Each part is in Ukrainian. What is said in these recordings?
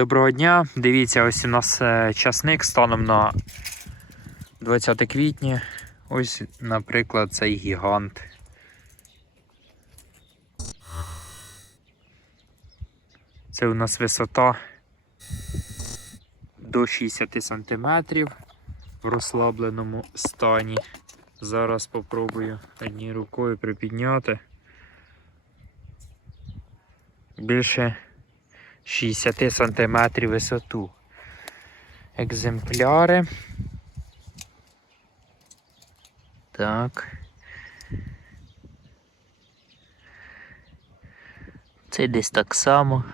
Доброго дня. Дивіться, ось у нас е, часник станом на 20 квітня. Ось, наприклад, цей гігант. Це у нас висота до 60 см в розслабленому стані. Зараз попробую однією рукою припідняти. Більше 60 см висоту. Екземпляри. Так. Це десь так само.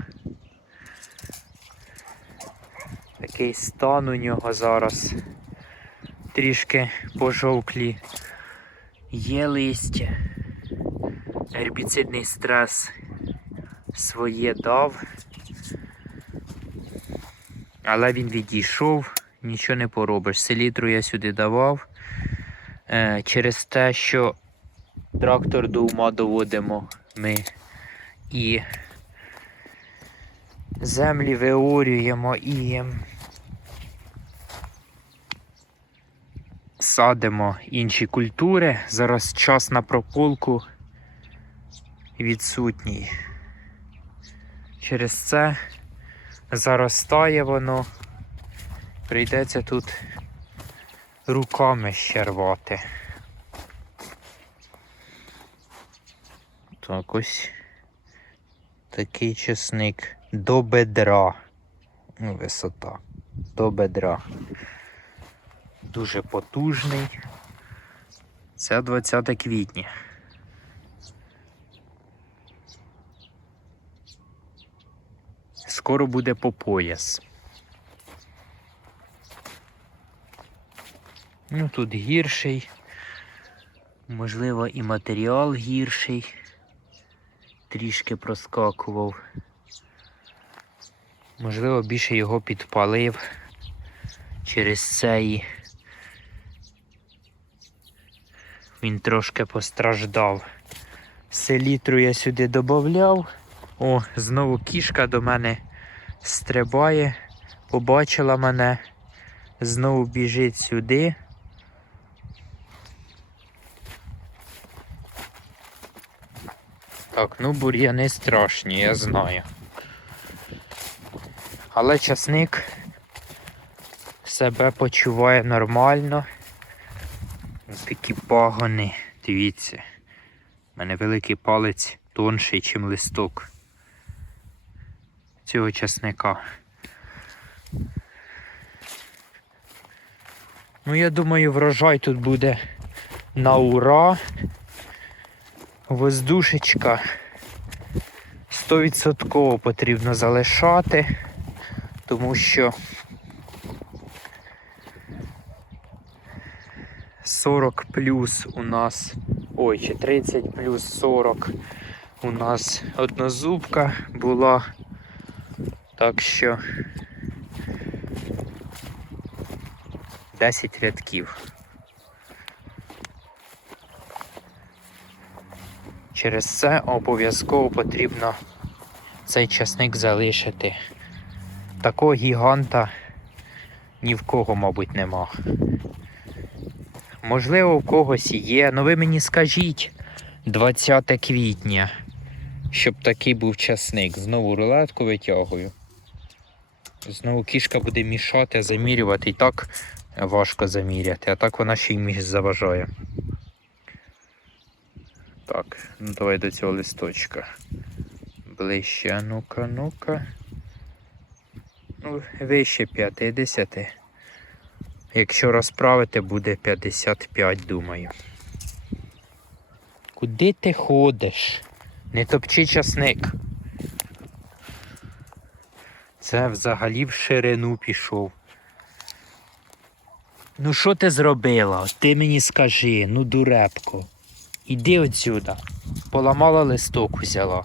Такий стан у нього зараз. Трішки пожовклі. Є листя. Гербіцидний стрес своє дав. Але він відійшов, нічого не поробиш. Селітру я сюди давав. Е, через те, що трактор до ума доводимо ми і землі виорюємо і садимо інші культури. Зараз час на прополку відсутній. Через це заростає воно. Прийдеться тут руками ще рвати. Так ось такий чесник до бедра. Ну, висота. До бедра. Дуже потужний. Це 20 квітня. Скоро буде по пояс. Ну тут гірший. Можливо, і матеріал гірший. Трішки проскакував. Можливо, більше його підпалив через цей. Він трошки постраждав. Селітру я сюди додавав. О, знову кішка до мене стрибає, побачила мене, знову біжить сюди. Так, ну бур'яни страшні, я знаю. Але часник себе почуває нормально. Такі пагони, дивіться. У мене великий палець тонший, ніж листок цього часника. Ну, я думаю, врожай тут буде на ура. Воздушечка 100% потрібно залишати, тому що 40 плюс у нас, ой, чи 30 плюс 40 у нас однозубка була. Так що 10 рядків. Через це обов'язково потрібно цей часник залишити. Такого гіганта ні в кого, мабуть, нема. Можливо, в когось є, але ви мені скажіть 20 квітня, щоб такий був часник. Знову рулетку витягую. Знову кішка буде мішати, замірювати. І так важко заміряти, а так вона ще й між заважає. Так, ну давай до цього листочка. Ближче, ну-ка, ну-ка. Ну, вище 50. Якщо розправити, буде 55, думаю. Куди ти ходиш? Не топчи часник. Це взагалі в ширину пішов. Ну що ти зробила? Ти мені скажи, ну дурепко. Іди отсюда. Поламала листок взяла.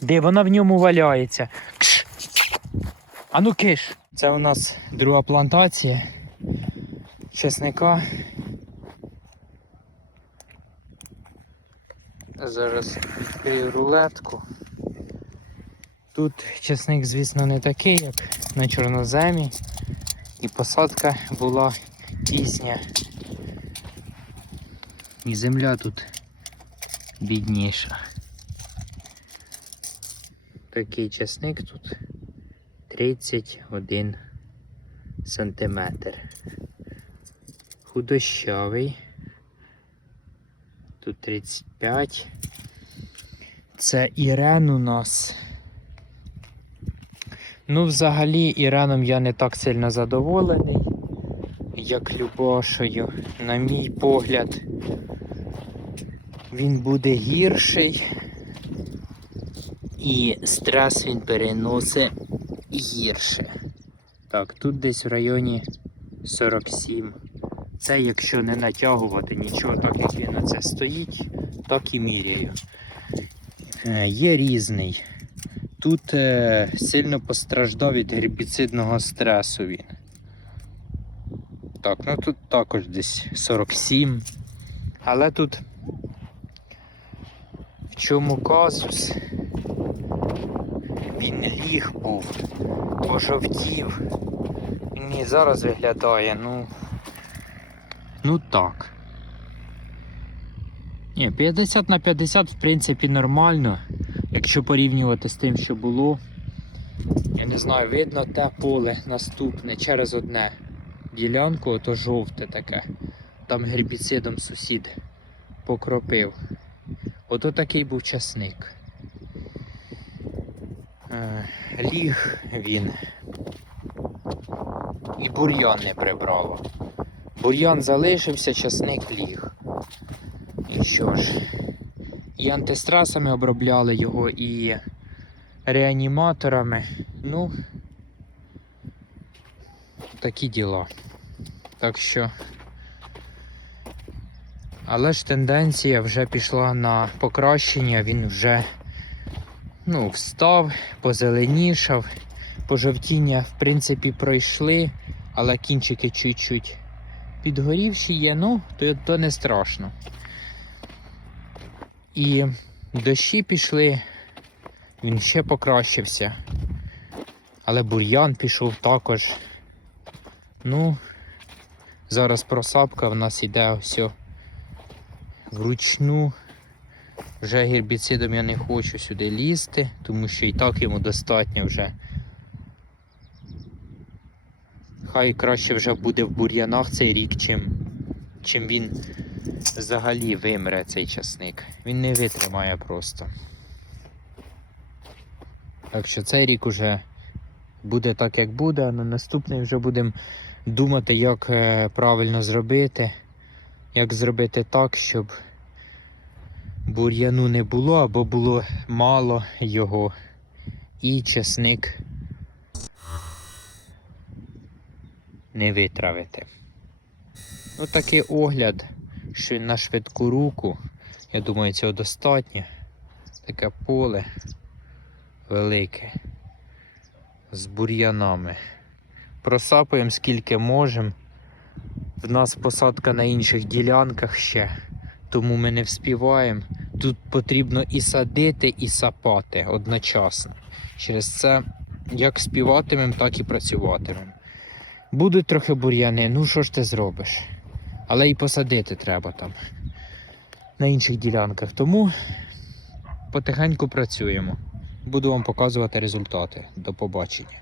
Де вона в ньому валяється? Кш! А ну киш! Це у нас друга плантація чесника. Зараз відкрию рулетку. Тут часник, звісно, не такий, як на чорноземі. І посадка була пізня. І земля тут бідніша. Такий часник тут 31 сантиметр. Худощавий. Тут 35. Це Ірен у нас. Ну, взагалі, Іреном я не так сильно задоволений, як Любашою. На мій погляд, він буде гірший. І стрес він переносить гірше. Так, тут десь в районі 47. Це якщо не натягувати нічого, так як він на це стоїть, так і міряю. Е, Є різний. Тут е, сильно постраждав від гербіцидного стресу він. Так, ну тут також десь 47. Але тут в чому казус? Він ліг був, пожовтів. Він і зараз виглядає, ну. Ну так. Ні, 50 на 50 в принципі нормально. Якщо порівнювати з тим, що було. Я не знаю, видно те поле наступне через одне ділянку, ото жовте таке. Там гербіцидом сусід покропив. Ото такий був часник. Е, Ліг він. І бур'ян не прибрало. Бур'ян залишився, часник ліг. І що ж? І антистресами обробляли його, і реаніматорами. Ну, такі діла. Так що. Але ж тенденція вже пішла на покращення, він вже ну, встав, позеленішав. Пожовтіння, в принципі, пройшли, але кінчики чуть-чуть підгорівші є, ну, то, то не страшно. І дощі пішли, він ще покращився. Але бур'ян пішов також. Ну, зараз просапка в нас йде все вручну. Вже гербіцидом я не хочу сюди лізти, тому що і так йому достатньо вже. Хай краще вже буде в бур'янах цей рік, чим, чим він взагалі вимре цей часник. Він не витримає просто. Так що цей рік уже буде так, як буде, а на наступний вже будемо думати, як е, правильно зробити, як зробити так, щоб бур'яну не було або було мало його. І часник не витравити. Ось такий огляд, на швидку руку. Я думаю, цього достатньо. Таке поле велике з бур'янами. Просапуємо скільки можемо. В нас посадка на інших ділянках ще, тому ми не вспіваємо. Тут потрібно і садити, і сапати одночасно. Через це як співатимемо, так і працюватимемо. Будуть трохи бур'яни, ну що ж ти зробиш? Але і посадити треба там на інших ділянках. Тому потихеньку працюємо. Буду вам показувати результати. До побачення.